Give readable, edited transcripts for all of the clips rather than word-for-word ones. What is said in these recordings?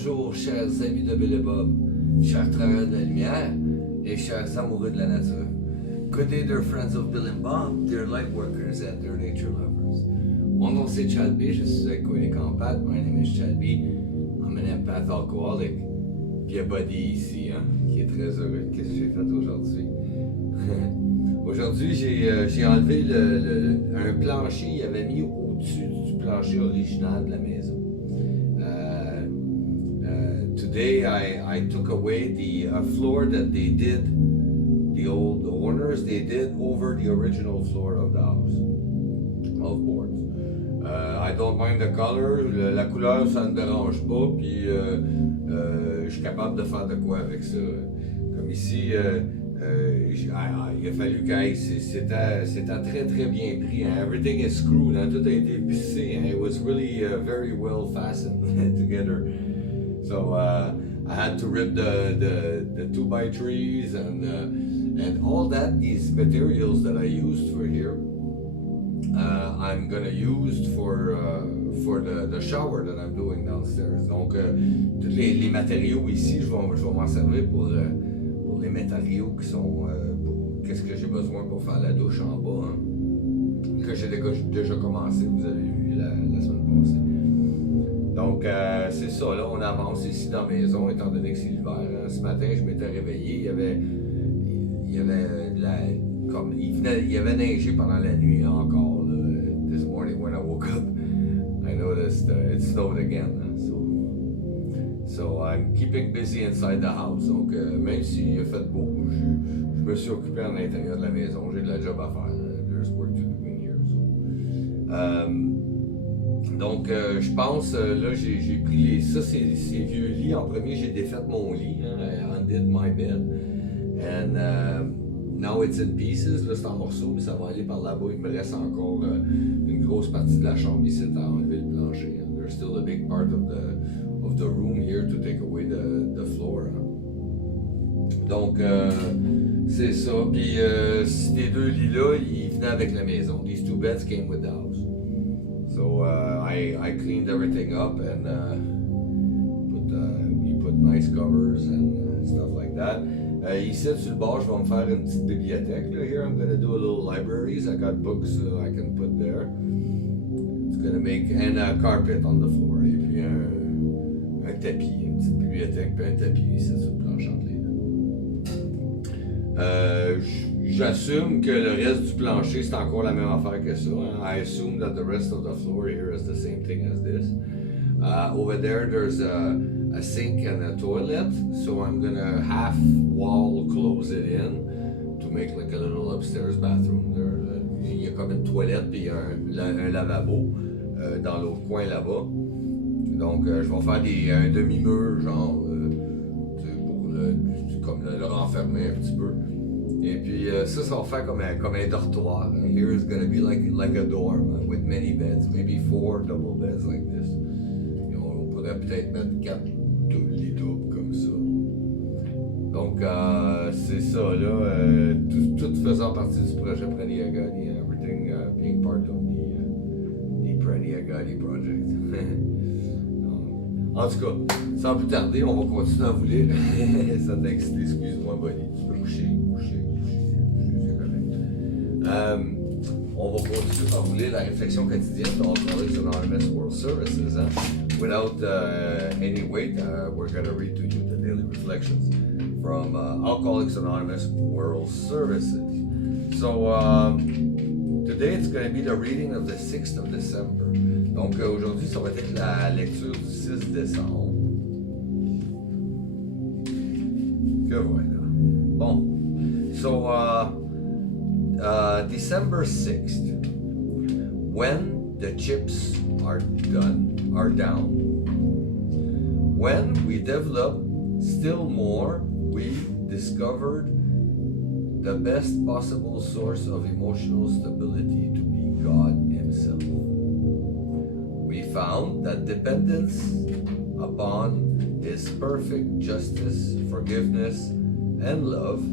bonjour, chers amis de Bill et Bob, chers travailleurs de la lumière et chers amoureux de la nature. Good day, dear friends of Bill and Bob, dear light workers and dear nature lovers. Mon nom c'est Chad B, je suis alcoolique en pâte. My name is Chad B. I'm an empath alcoholic. Puis il y a Buddy ici, hein, qui est très heureux. Qu'est-ce que j'ai fait aujourd'hui? Aujourd'hui, j'ai enlevé un plancher, il avait mis au-dessus du plancher original de la maison. Today I took away the floor that they did, the old owners, they did over the original floor of the house, of boards. I don't mind the color, la couleur ça ne me dérange pas, puis je suis capable de faire de quoi avec ça. Comme ici, il a fallu que c'était très très bien pris. Hein. Everything is screwed, hein. Tout a été vissé. Hein. It was really very well fastened together. So I had to rip the 2x3s and all that. These materials that I used for here, I'm gonna use for the shower that I'm doing downstairs. Donc tous les matériaux ici, je vais m'en servir pour les matériaux qui sont pour qu'est-ce que j'ai besoin pour faire la douche en bas, hein, que j'ai déjà commencé, vous avez vu la semaine passée. Donc c'est ça, là on avance ici dans la maison, étant donné que c'est l'hiver. Hein. Ce matin je m'étais réveillé, il y avait neigé pendant la nuit encore. Là. This morning when I woke up, I noticed it snowed again. Hein. So I'm keeping busy inside the house. Donc, même s'il a fait beau, je me suis occupé à l'intérieur de la maison. J'ai de la job à faire. There's work to do in here. So. Donc, je pense, là, j'ai pris ces vieux lits. En premier, j'ai défait mon lit. Hein, I undid my bed. And now it's in pieces. Là, c'est en morceaux, mais ça va aller par là-bas. Il me reste encore une grosse partie de la chambre ici à enlever le plancher. Hein. There's still a big part of the room here to take away the floor. Donc, c'est ça. Puis, ces deux lits-là, ils venaient avec la maison. These two beds came with the house. So, I cleaned everything up and we put nice covers and stuff like that. Ici, sur le bord, je vais me faire une petite bibliothèque. Là. Here, I'm going to do a little libraries. I got books I can put there. It's going to make, and a carpet on the floor. Et puis, un tapis, une petite bibliothèque, puis un tapis ici sur le plancher entre les deux. J'assume que le reste du plancher, c'est encore la même affaire que ça. Hein. I assume that the rest of the floor here is the same thing as this. Over there, there's a sink and a toilet, so I'm gonna half wall close it in to make like a little upstairs bathroom. Il y a comme une toilette puis un lavabo dans l'autre coin là-bas. Donc je vais faire un demi-mur genre pour le renfermer un petit peu. Et puis ça va faire comme un dortoir. Here is gonna be like a dorm with many beds, maybe 4 double beds like this. Et on pourrait peut-être mettre 4 lits doubles comme ça. Donc c'est ça là, tout faisant partie du projet Prani Agani, everything being part of the Prani Agani project. En tout cas, sans plus tarder, on va continuer à vous lire. Ça t'a excité, excuse-moi, Bonnie. Tu peux coucher, c'est correct. On va continuer par vous lire la réflexion quotidienne de Alcooliques Anonymes World Services. Hein? Without any wait, we're going to read to you the daily reflections from Alcooliques Anonymous World Services. So today it's going to be the reading of the 6th of December. Donc aujourd'hui, ça va être la lecture du 6 décembre. Que voilà. Bon. So December 6th. When the chips are down. When we develop still more, we discovered the best possible source of emotional stability to be God Himself. We found that dependence upon His perfect justice, forgiveness, and love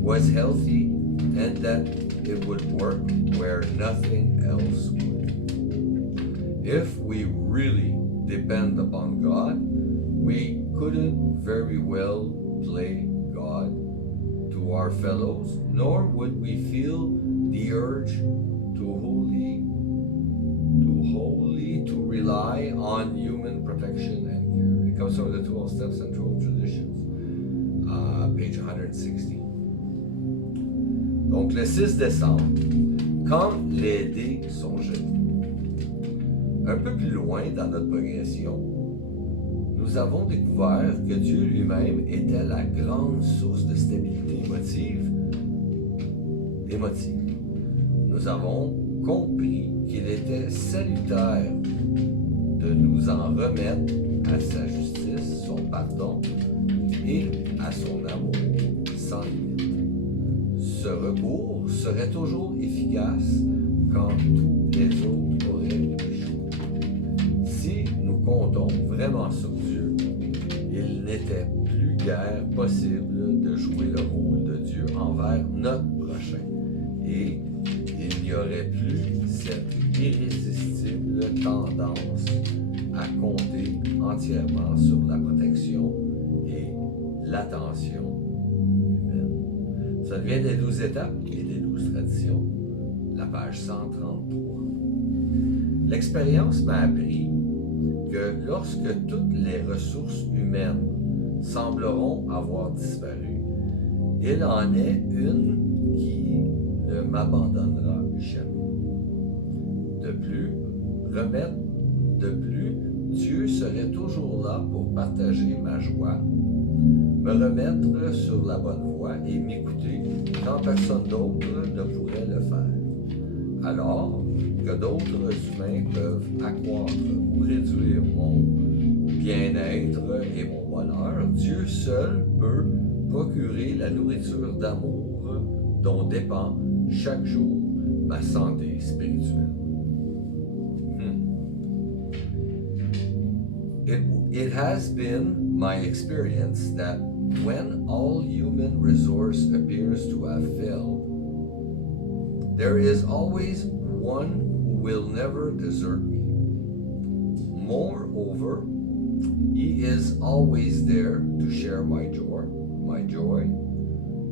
was healthy and that it would work where nothing else would. If we really depend upon God, we couldn't very well play God to our fellows, nor would we feel the urge to rely on human protection and care. It comes from the 12 Steps and 12 Traditions, page 160. Donc le 6 décembre, quand les dés sont jetés, un peu plus loin dans notre progression, nous avons découvert que Dieu lui-même était la grande source de stabilité émotive. Nous avons compris qu'il était salutaire de nous en remettre à sa justice, son pardon et à son amour sans limite. Ce recours serait toujours efficace quand tous les autres auraient échoué. Si nous comptons vraiment sur Dieu, il n'était plus guère possible de jouer le rôle de Dieu envers notre prochain. Et il n'y aurait plus cette irrésistible tendance à compter entièrement sur la protection et l'attention humaine. Ça devient des 12 étapes et des 12 traditions, la page 133. L'expérience m'a appris que lorsque toutes les ressources humaines sembleront avoir disparu, il en est une qui ne m'abandonnera jamais. De plus, Dieu serait toujours là pour partager ma joie, me remettre sur la bonne voie et m'écouter quand personne d'autre ne pourrait le faire. Alors que d'autres humains peuvent accroître ou réduire mon bien-être et mon bonheur, Dieu seul peut procurer la nourriture d'amour dont dépend chaque jour ma santé spirituelle. It has been my experience that when all human resource appears to have failed, there is always one who will never desert me. Moreover, he is always there to share my joy,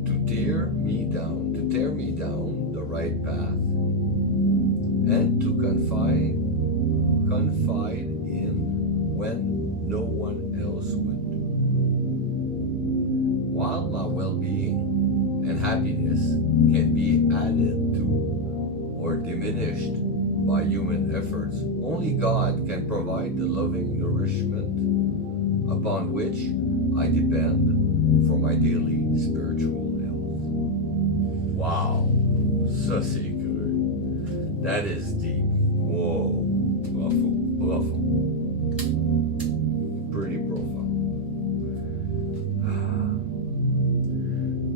to tear me down the right path, and to confide in when no one else would. While my well-being and happiness can be added to or diminished by human efforts, only God can provide the loving nourishment upon which I depend for my daily spiritual health. Wow, ça c'est cru. That is deep. Whoa, profond. Pretty profound.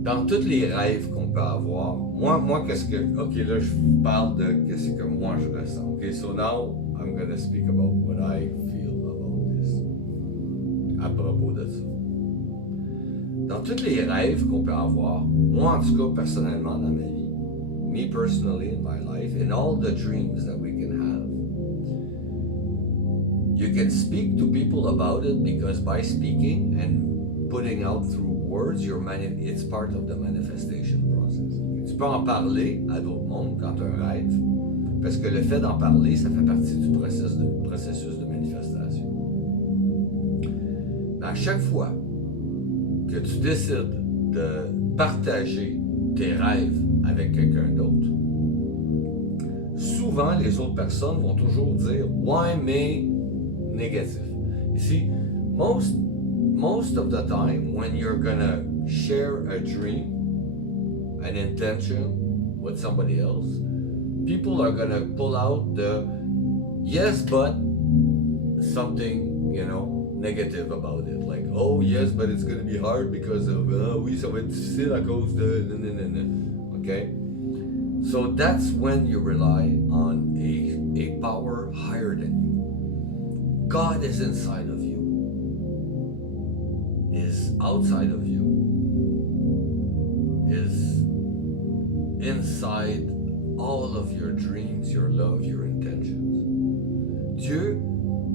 Dans tous les rêves qu'on peut avoir, moi qu'est-ce que... Ok, là je vous parle de qu'est-ce que moi je ressens. Ok, so now I'm gonna speak about what I feel about this. À propos de ça. Dans tous les rêves qu'on peut avoir, moi en tout cas personnellement dans ma vie, me personally in my life, in all the dreams that we can have, you can speak to people about it because by speaking and putting out through words, it's part of the manifestation process. Tu peux en parler à d'autres mondes quand tu as un rêve, parce que le fait d'en parler, ça fait partie du processus de manifestation. Mais à chaque fois que tu décides de partager tes rêves avec quelqu'un d'autre, souvent les autres personnes vont toujours dire « Why me ?» négatif. You see, most of the time when you're gonna share a dream, an intention with somebody else, people are gonna pull out the yes but something, negative about it. Like, oh yes, but it's gonna be hard because of, oui, ça va être difficile à cause de, okay? So that's when you rely on a power higher than you. God is inside of you, is outside of you, is inside all of your dreams, your love, your intentions. Dieu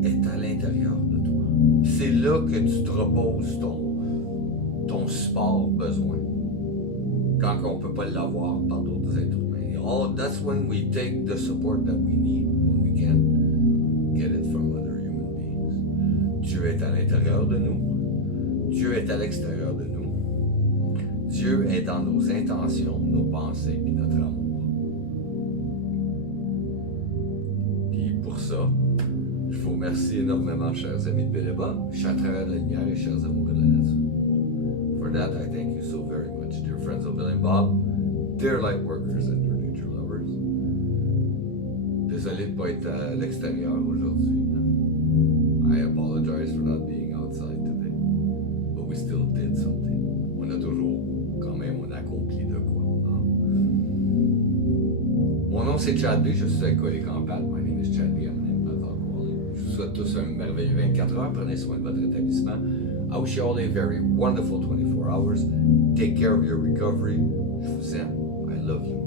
est à l'intérieur de toi. C'est là que tu te reposes ton support besoin. Quand on ne peut pas l'avoir par d'autres êtres humains. That's when we take the support that we need, when we can't get it from other human beings. Dieu est à l'intérieur de nous. Dieu est à l'extérieur de nous. Dieu est dans nos intentions, nos pensées et notre amour. Puis pour ça, je vous remercie énormément, chers amis de Béléba, chers travers de la lumière et chers amoureux de la nature. For that, I thank you so very much, dear friends of Bill and Bob, dear light workers and dear nature lovers. Désolé de ne pas être à l'extérieur aujourd'hui. I apologize for not being outside today, but we still did something. On a toujours, quand même, on a accompli de quoi. Hein? Mon nom c'est Chad B, je suis alcoolique en pâte. My name is Chad B, I'm an alcoholic. Je vous souhaite tous un merveilleux 24 heures. Prenez soin de votre rétablissement. I wish you all a very wonderful 24 hours. Take care of your recovery. Je vous aime. I love you.